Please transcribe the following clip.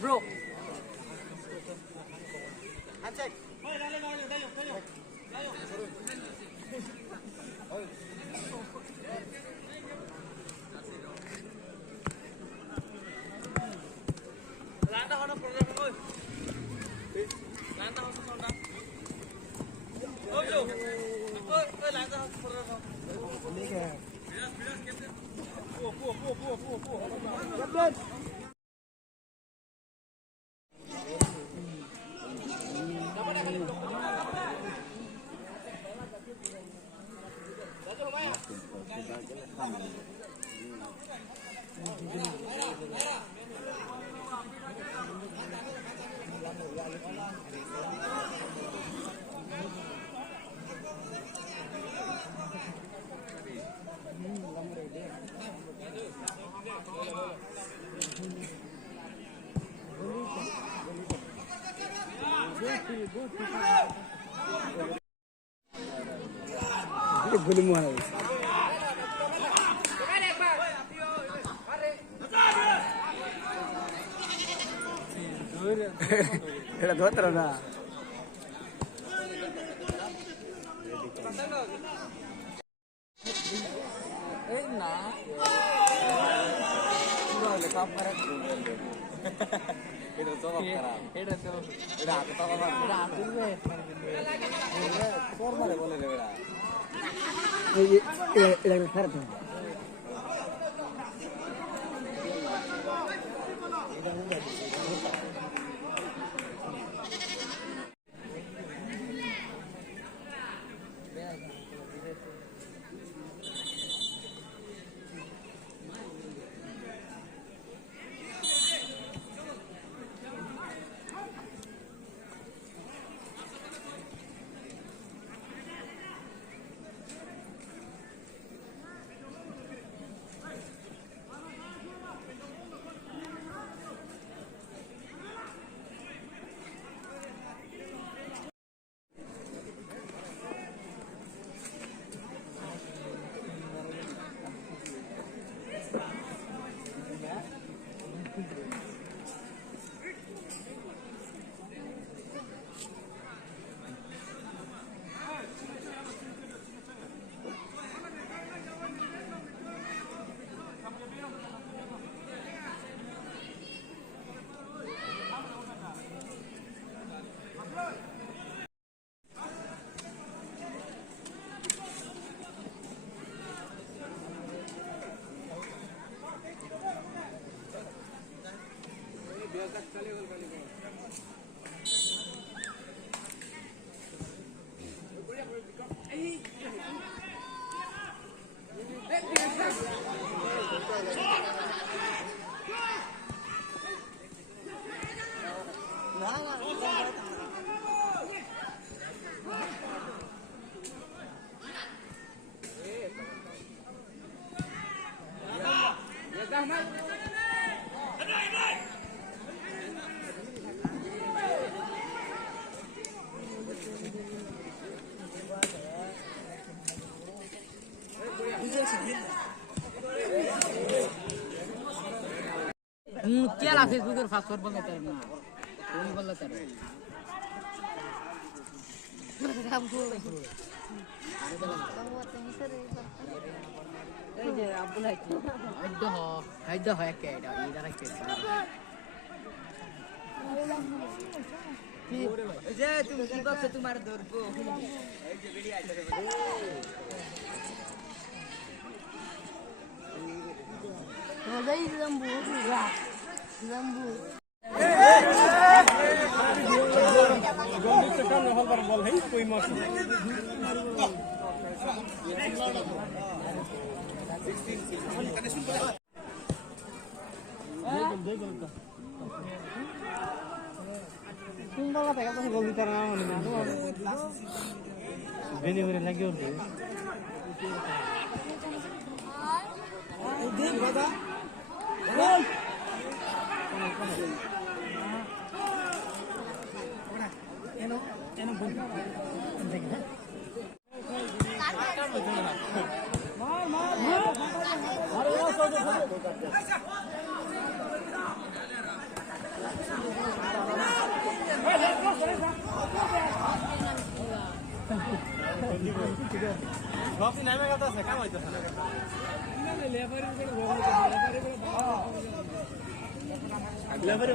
Bro. Handshake. Landa hono program oi. Landa hono sonda. Oi yo. Oi landa hono program. ठीक है. Captain. Boleh muat. Era dua terus dah. Nah. Sudah lekap karet. Itu tuh apa? Itu tuh. Udah aku tahu apa? Udah aku deh. Formal boleh deh udah. Ini karet. Mutia Facebook password boleh terima. Ini boleh terima. Ada kayak ada. Ini dah kayak. जे तुम दीपक से तुम्हारे दौर को সুন্দর কথা কথা বলতে তারা না মনে বেনি করে লাগিয়ে উঠবে সব নামে কথা আছে কাম হইতো লেবারি